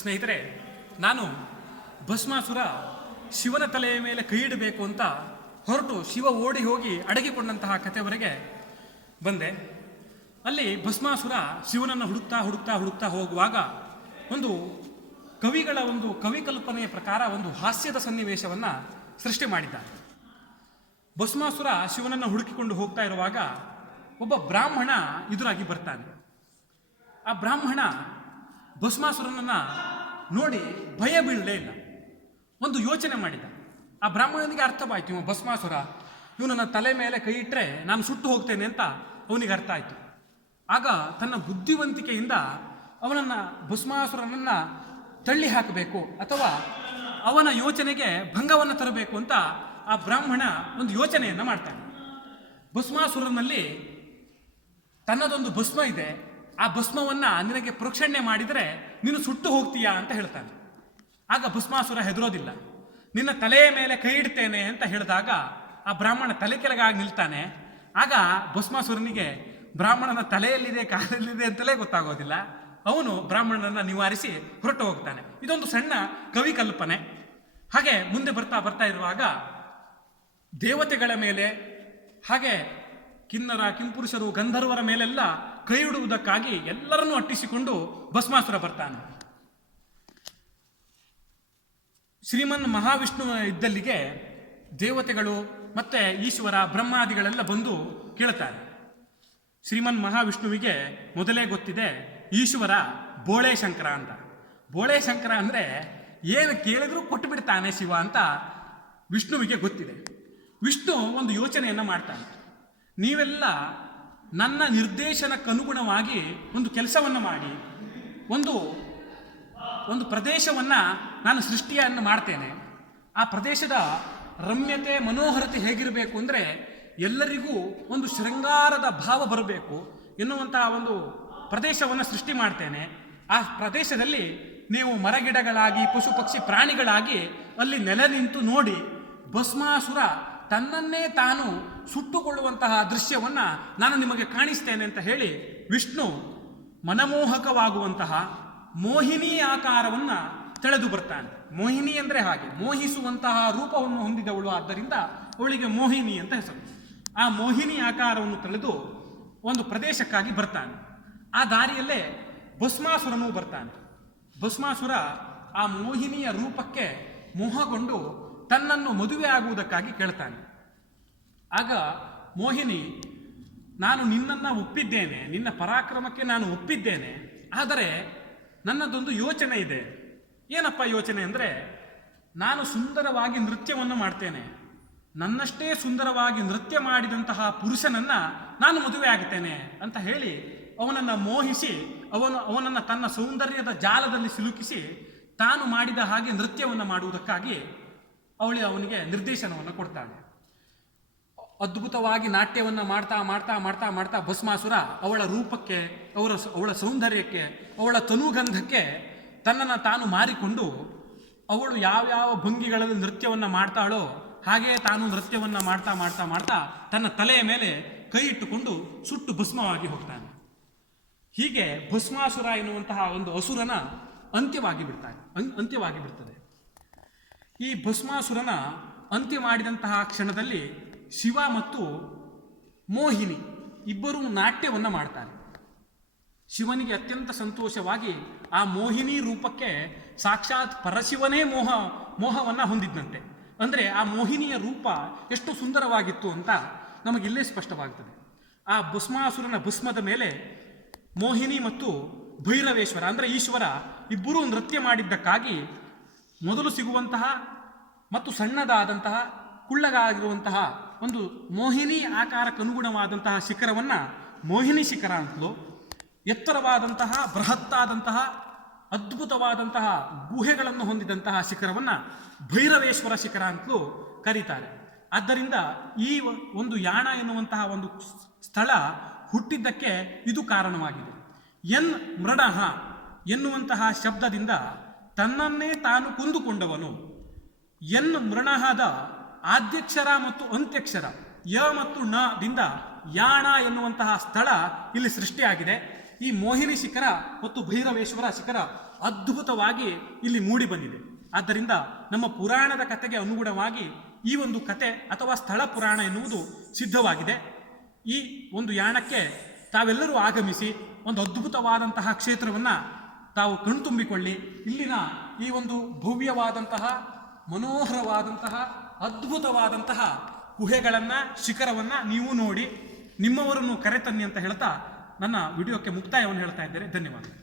ಸ್ನೇಹಿತರೆ, ನಾನು ಭಸ್ಮಾಸುರ ಶಿವನ ತಲೆಯ ಮೇಲೆ ಕೈ ಇಡಬೇಕು ಅಂತ ಹೊರಟು ಶಿವ ಓಡಿ ಹೋಗಿ ಅಡಗಿಕೊಂಡಂತಹ ಕಥೆವರೆಗೆ ಬಂದೆ. ಅಲ್ಲಿ ಭಸ್ಮಾಸುರ ಶಿವನನ್ನು ಹುಡುಕ್ತಾ ಹುಡುಕ್ತಾ ಹುಡುಕ್ತಾ ಹೋಗುವಾಗ ಒಂದು ಕವಿಗಳ ಒಂದು ಕವಿಕಲ್ಪನೆಯ ಪ್ರಕಾರ ಒಂದು ಹಾಸ್ಯದ ಸನ್ನಿವೇಶವನ್ನು ಸೃಷ್ಟಿ ಮಾಡಿದ್ದಾರೆ. ಭಸ್ಮಾಸುರ ಶಿವನನ್ನು ಹುಡುಕಿಕೊಂಡು ಹೋಗ್ತಾ ಇರುವಾಗ ಒಬ್ಬ ಬ್ರಾಹ್ಮಣ ಎದುರಾಗಿ ಬರ್ತಾನೆ. ಆ ಬ್ರಾಹ್ಮಣ ಭಸ್ಮಾಸುರನನ್ನು ನೋಡಿ ಭಯ ಬೀಳಲೇ ಇಲ್ಲ, ಒಂದು ಯೋಚನೆ ಮಾಡಿದ. ಆ ಬ್ರಾಹ್ಮಣನಿಗೆ ಅರ್ಥವಾಯಿತು, ಇವ ಭಸ್ಮಾಸುರ, ಇವನನ್ನ ತಲೆ ಮೇಲೆ ಕೈ ಇಟ್ಟರೆ ನಾನು ಸುಟ್ಟು ಹೋಗ್ತೇನೆ ಅಂತ ಅವನಿಗೆ ಅರ್ಥ ಆಯಿತು. ಆಗ ತನ್ನ ಬುದ್ಧಿವಂತಿಕೆಯಿಂದ ಅವನನ್ನು ಭಸ್ಮಾಸುರನನ್ನು ತಳ್ಳಿ ಹಾಕಬೇಕು ಅಥವಾ ಅವನ ಯೋಚನೆಗೆ ಭಂಗವನ್ನು ತರಬೇಕು ಅಂತ ಆ ಬ್ರಾಹ್ಮಣ ಒಂದು ಯೋಚನೆಯನ್ನು ಮಾಡ್ತಾನೆ. ಭಸ್ಮಾಸುರನಲ್ಲಿ ತನ್ನದೊಂದು ಭಸ್ಮ ಇದೆ, ಆ ಭಸ್ಮವನ್ನು ನಿನಗೆ ಪ್ರೋಕ್ಷಣೆ ಮಾಡಿದರೆ ನೀನು ಸುಟ್ಟು ಹೋಗ್ತೀಯಾ ಅಂತ ಹೇಳ್ತಾನೆ. ಆಗ ಭಸ್ಮಾಸುರ ಹೆದರೋದಿಲ್ಲ. ನಿನ್ನ ತಲೆಯ ಮೇಲೆ ಕೈ ಇಡ್ತೇನೆ ಅಂತ ಹೇಳಿದಾಗ ಆ ಬ್ರಾಹ್ಮಣ ತಲೆ ಕೆಳಗಾಗಿ ನಿಲ್ತಾನೆ. ಆಗ ಭಸ್ಮಾಸುರನಿಗೆ ಬ್ರಾಹ್ಮಣನ ತಲೆಯಲ್ಲಿದೆ ಕಾಲಲ್ಲಿದೆ ಅಂತಲೇ ಗೊತ್ತಾಗೋದಿಲ್ಲ. ಅವನು ಬ್ರಾಹ್ಮಣನನ್ನು ನಿವಾರಿಸಿ ಹೊರಟು ಹೋಗ್ತಾನೆ. ಇದೊಂದು ಸಣ್ಣ ಕವಿ ಕಲ್ಪನೆ. ಹಾಗೆ ಮುಂದೆ ಬರ್ತಾ ಬರ್ತಾ ಇರುವಾಗ ದೇವತೆಗಳ ಮೇಲೆ ಹಾಗೆ ಕಿನ್ನರ ಕಿಂಪುರುಷರು ಗಂಧರ್ವರ ಮೇಲೆಲ್ಲ ಕೈ ಇಡುವುದಕ್ಕಾಗಿ ಎಲ್ಲರನ್ನೂ ಅಟ್ಟಿಸಿಕೊಂಡು ಭಸ್ಮಾಸುರ ಬರ್ತಾನೆ. ಶ್ರೀಮನ್ ಮಹಾವಿಷ್ಣು ಇದ್ದಲ್ಲಿಗೆ ದೇವತೆಗಳು ಮತ್ತೆ ಈಶ್ವರ ಬ್ರಹ್ಮಾದಿಗಳೆಲ್ಲ ಬಂದು ಕೇಳ್ತಾರೆ. ಶ್ರೀಮನ್ ಮಹಾವಿಷ್ಣುವಿಗೆ ಮೊದಲೇ ಗೊತ್ತಿದೆ ಈಶ್ವರ ಬೋಳೆ ಶಂಕರ ಅಂತ. ಬೋಳೆ ಶಂಕರ ಅಂದರೆ ಏನು ಕೇಳಿದ್ರೂ ಕೊಟ್ಟು ಬಿಡ್ತಾನೆ ಶಿವ ಅಂತ ವಿಷ್ಣುವಿಗೆ ಗೊತ್ತಿದೆ. ವಿಷ್ಣು ಒಂದು ಯೋಚನೆಯನ್ನು ಮಾಡ್ತಾನೆ. ನೀವೆಲ್ಲ ನನ್ನ ನಿರ್ದೇಶನಕ್ಕನುಗುಣವಾಗಿ ಒಂದು ಕೆಲಸವನ್ನು ಮಾಡಿ ಒಂದು ಪ್ರದೇಶವನ್ನು ನಾನು ಸೃಷ್ಟಿಯನ್ನು ಮಾಡ್ತೇನೆ. ಆ ಪ್ರದೇಶದ ರಮ್ಯತೆ ಮನೋಹರತೆ ಹೇಗಿರಬೇಕು ಅಂದರೆ ಎಲ್ಲರಿಗೂ ಒಂದು ಶೃಂಗಾರದ ಭಾವ ಬರಬೇಕು ಎನ್ನುವಂತಹ ಒಂದು ಪ್ರದೇಶವನ್ನು ಸೃಷ್ಟಿ ಮಾಡ್ತೇನೆ. ಆ ಪ್ರದೇಶದಲ್ಲಿ ನೀವು ಮರಗಿಡಗಳಾಗಿ ಪಶು ಪಕ್ಷಿ ಪ್ರಾಣಿಗಳಾಗಿ ಅಲ್ಲಿ ನೆಲೆ ನಿಂತು ನೋಡಿ ಭಸ್ಮಾಸುರ ತನ್ನನ್ನೇ ತಾನು ಸುಟ್ಟುಕೊಳ್ಳುವಂತಹ ದೃಶ್ಯವನ್ನು ನಾನು ನಿಮಗೆ ಕಾಣಿಸ್ತೇನೆ ಅಂತ ಹೇಳಿ ವಿಷ್ಣು ಮನಮೋಹಕವಾಗುವಂತಹ ಮೋಹಿನಿ ಆಕಾರವನ್ನು ತೆಳೆದು ಬರ್ತಾನೆ. ಮೋಹಿನಿ ಅಂದರೆ ಹಾಗೆ ಮೋಹಿಸುವಂತಹ ರೂಪವನ್ನು ಹೊಂದಿದವಳು, ಆದ್ದರಿಂದ ಅವಳಿಗೆ ಮೋಹಿನಿ ಅಂತ ಹೆಸರು. ಆ ಮೋಹಿನಿ ಆಕಾರವನ್ನು ತೆಳೆದು ಒಂದು ಪ್ರದೇಶಕ್ಕಾಗಿ ಬರ್ತಾನೆ. ಆ ದಾರಿಯಲ್ಲೇ ಭಸ್ಮಾಸುರನೂ ಬರ್ತಾನೆ. ಭಸ್ಮಾಸುರ ಆ ಮೋಹಿನಿಯ ರೂಪಕ್ಕೆ ಮೋಹಗೊಂಡು ತನ್ನನ್ನು ಮದುವೆ ಆಗುವುದಕ್ಕಾಗಿ ಕೇಳ್ತಾನೆ. ಆಗ ಮೋಹಿನಿ, ನಾನು ನಿನ್ನನ್ನು ಒಪ್ಪಿದ್ದೇನೆ, ನಿನ್ನ ಪರಾಕ್ರಮಕ್ಕೆ ನಾನು ಒಪ್ಪಿದ್ದೇನೆ, ಆದರೆ ನನ್ನದೊಂದು ಯೋಚನೆ ಇದೆ. ಏನಪ್ಪ ಯೋಚನೆ ಅಂದರೆ, ನಾನು ಸುಂದರವಾಗಿ ನೃತ್ಯವನ್ನು ಮಾಡ್ತೇನೆ, ನನ್ನಷ್ಟೇ ಸುಂದರವಾಗಿ ನೃತ್ಯ ಮಾಡಿದಂತಹ ಪುರುಷನನ್ನು ನಾನು ಮದುವೆ ಆಗುತ್ತೇನೆ ಅಂತ ಹೇಳಿ ಅವನನ್ನು ಮೋಹಿಸಿ ಅವನನ್ನು ತನ್ನ ಸೌಂದರ್ಯದ ಜಾಲದಲ್ಲಿ ಸಿಲುಕಿಸಿ ತಾನು ಮಾಡಿದ ಹಾಗೆ ನೃತ್ಯವನ್ನು ಮಾಡುವುದಕ್ಕಾಗಿ ಅವನಿಗೆ ನಿರ್ದೇಶನವನ್ನು ಕೊಡ್ತಾಳೆ. ಅದ್ಭುತವಾಗಿ ನಾಟ್ಯವನ್ನು ಮಾಡ್ತಾ ಮಾಡ್ತಾ ಮಾಡ್ತಾ ಮಾಡ್ತಾ ಭಸ್ಮಾಸುರ ಅವಳ ರೂಪಕ್ಕೆ, ಅವಳ ಸೌಂದರ್ಯಕ್ಕೆ, ಅವಳ ತನುಗಂಧಕ್ಕೆ ತನ್ನನ್ನು ತಾನು ಮಾರಿಕೊಂಡು ಅವಳು ಯಾವ್ಯಾವ ಭಂಗಿಗಳಲ್ಲಿ ನೃತ್ಯವನ್ನು ಮಾಡ್ತಾಳೋ ಹಾಗೆಯೇ ತಾನು ನೃತ್ಯವನ್ನು ಮಾಡ್ತಾ ಮಾಡ್ತಾ ಮಾಡ್ತಾ ತನ್ನ ತಲೆಯ ಮೇಲೆ ಕೈ ಇಟ್ಟುಕೊಂಡು ಸುಟ್ಟು ಭಸ್ಮವಾಗಿ ಹೋಗ್ತಾನೆ. ಹೀಗೆ ಭಸ್ಮಾಸುರ ಎನ್ನುವಂತಹ ಒಂದು ಅಸುರನ ಅಂತ್ಯವಾಗಿ ಬಿಡ್ತದೆ. ಈ ಭಸ್ಮಾಸುರನ ಅಂತ್ಯ ಮಾಡಿದಂತಹ ಕ್ಷಣದಲ್ಲಿ ಶಿವ ಮತ್ತು ಮೋಹಿನಿ ಇಬ್ಬರೂ ನಾಟ್ಯವನ್ನು ಮಾಡ್ತಾರೆ. ಶಿವನಿಗೆ ಅತ್ಯಂತ ಸಂತೋಷವಾಗಿ ಆ ಮೋಹಿನಿ ರೂಪಕ್ಕೆ ಸಾಕ್ಷಾತ್ ಪರಶಿವನೇ ಮೋಹವನ್ನು ಹೊಂದಿದ್ದಂತೆ. ಅಂದರೆ ಆ ಮೋಹಿನಿಯ ರೂಪ ಎಷ್ಟು ಸುಂದರವಾಗಿತ್ತು ಅಂತ ನಮಗಿಲ್ಲೇ ಸ್ಪಷ್ಟವಾಗ್ತದೆ. ಆ ಭಸ್ಮಾಸುರನ ಭಸ್ಮದ ಮೇಲೆ ಮೋಹಿನಿ ಮತ್ತು ಭೈರವೇಶ್ವರ ಅಂದರೆ ಈಶ್ವರ ಇಬ್ಬರೂ ನೃತ್ಯ ಮಾಡಿದ್ದಕ್ಕಾಗಿ ಮೊದಲು ಸಿಗುವಂತಹ ಮತ್ತು ಸಣ್ಣದಾದಂತಹ ಕುಳ್ಳಗಾಗಿರುವಂತಹ ಒಂದು ಮೋಹಿನಿ ಆಕಾರಕ್ಕನುಗುಣವಾದಂತಹ ಶಿಖರವನ್ನು ಮೋಹಿನಿ ಶಿಖರ ಅಂತಲೂ, ಎತ್ತರವಾದಂತಹ ಬೃಹತ್ತಾದಂತಹ ಅದ್ಭುತವಾದಂತಹ ಗುಹೆಗಳನ್ನು ಹೊಂದಿದಂತಹ ಶಿಖರವನ್ನು ಭೈರವೇಶ್ವರ ಶಿಖರ ಅಂತಲೂ ಕರೀತಾರೆ. ಆದ್ದರಿಂದ ಈ ಒಂದು ಯಾಣ ಎನ್ನುವಂತಹ ಒಂದು ಸ್ಥಳ ಹುಟ್ಟಿದ್ದಕ್ಕೆ ಇದು ಕಾರಣವಾಗಿದೆ. ಎನ್ ಮೃಣಃ ಎನ್ನುವಂತಹ ಶಬ್ದದಿಂದ ತನ್ನನ್ನೇ ತಾನು ಕೊಂದುಕೊಂಡವನು. ಎನ್ ಮೃಣಃದ ಆದ್ಯಕ್ಷರ ಮತ್ತು ಅಂತ್ಯಕ್ಷರ ಯ ಮತ್ತು ನ ದಿಂದ ಯಾಣ ಎನ್ನುವಂತಹ ಸ್ಥಳ ಇಲ್ಲಿ ಸೃಷ್ಟಿಯಾಗಿದೆ. ಈ ಮೋಹಿನಿ ಶಿಖರ ಮತ್ತು ಭೈರವೇಶ್ವರ ಶಿಖರ ಅದ್ಭುತವಾಗಿ ಇಲ್ಲಿ ಮೂಡಿ ಬಂದಿದೆ. ಆದ್ದರಿಂದ ನಮ್ಮ ಪುರಾಣದ ಕಥೆಗೆ ಅನುಗುಣವಾಗಿ ಈ ಒಂದು ಕತೆ ಅಥವಾ ಸ್ಥಳ ಪುರಾಣ ಎನ್ನುವುದು ಸಿದ್ಧವಾಗಿದೆ. ಈ ಒಂದು ಯಾಣಕ್ಕೆ ತಾವೆಲ್ಲರೂ ಆಗಮಿಸಿ ಒಂದು ಅದ್ಭುತವಾದಂತಹ ಕ್ಷೇತ್ರವನ್ನು ತಾವು ಕಣ್ತುಂಬಿಕೊಳ್ಳಿ. ಇಲ್ಲಿನ ಈ ಒಂದು ಭವ್ಯವಾದಂತಹ ಮನೋಹರವಾದಂತಹ ಅದ್ಭುತವಾದಂತಹ ಗುಹೆಗಳನ್ನು ಶಿಖರವನ್ನು ನೀವು ನೋಡಿ ನಿಮ್ಮವರನ್ನು ಕರೆತನ್ನಿ ಅಂತ ಹೇಳ್ತಾ ನನ್ನ ವಿಡಿಯೋಕ್ಕೆ ಮುಕ್ತಾಯವನ್ನು ಹೇಳ್ತಾ ಇದ್ದೇನೆ. ಧನ್ಯವಾದ.